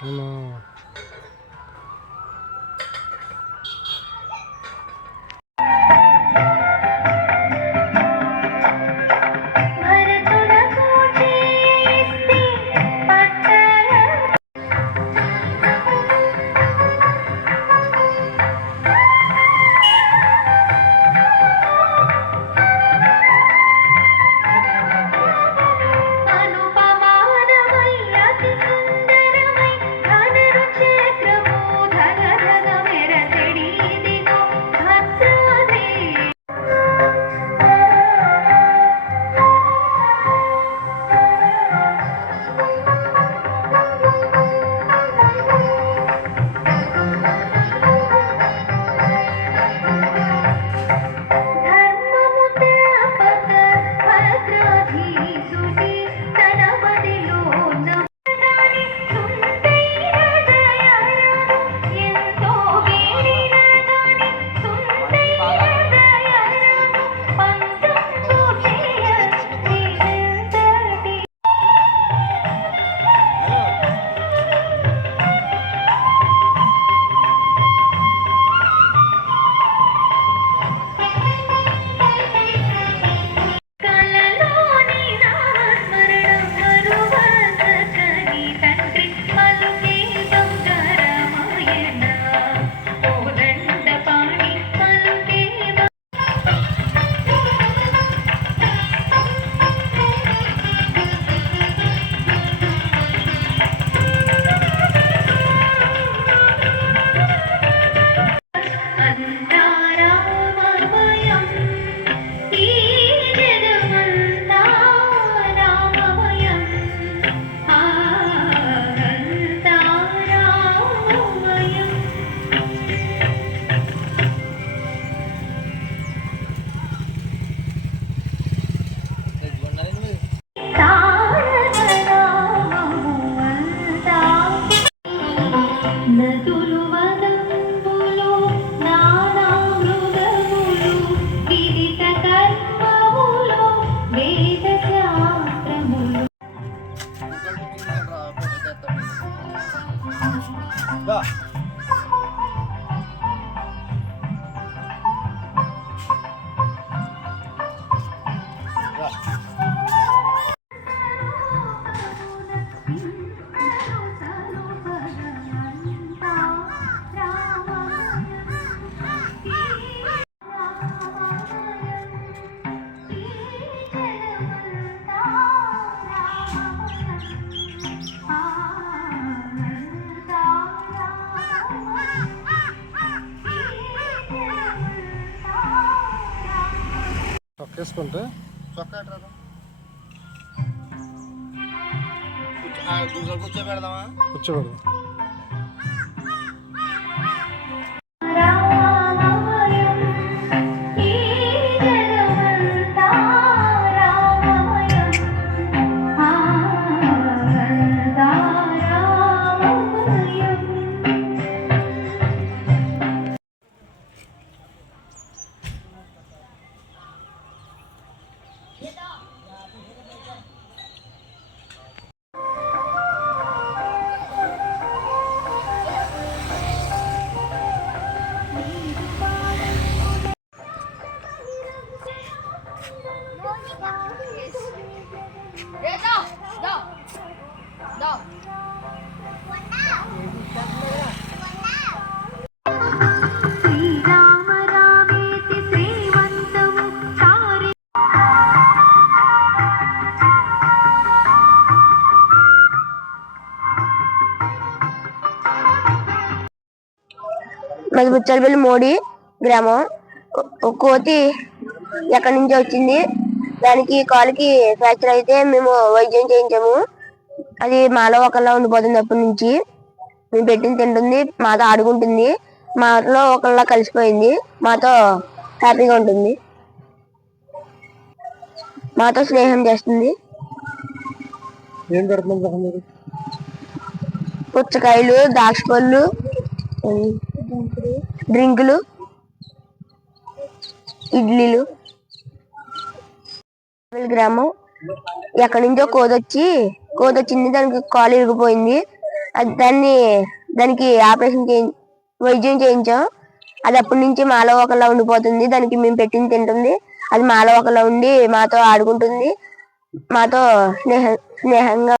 嗯。చొక్కా ఎట్రా కూర్చో కూర్చోబెడదామా కూర్చోబెడదాం. మాది బుచ్చలపల్లి మోడి గ్రామం. ఒక కోతి ఎక్కడి నుంచి వచ్చింది? దానికి కాలుకి ఫ్రాక్చర్ అయితే మేము వైద్యం చేయించాము. అది మాలో ఒకళ్ళ ఉండిపోతుంది అప్పటి నుంచి. మేము పెట్టింది తింటుంది మాతో ఆడుకుంటుంది. మాలో ఒకళ్ళ కలిసిపోయింది మాతో హ్యాపీగా ఉంటుంది. మాతో స్నేహం చేస్తుంది. ఏం మీరు? పుచ్చకాయలు ద్రాక్ష పళ్ళు డ్రింకులు ఇడ్లీలు. గ్రామం. ఎక్కడి నుంచో కోదొచ్చి కోదొచ్చింది దానికి కాలు ఇరిగిపోయింది. అది దాన్ని దానికి ఆపరేషన్ చేయి వైద్యం చేయించాం. అది అప్పటి నుంచి మాలో ఒకలా ఉండిపోతుంది. దానికి మేము పెట్టింది తింటుంది. అది మాలో ఒకలా ఉండి మాతో ఆడుకుంటుంది. మాతో స్నేహ స్నేహంగా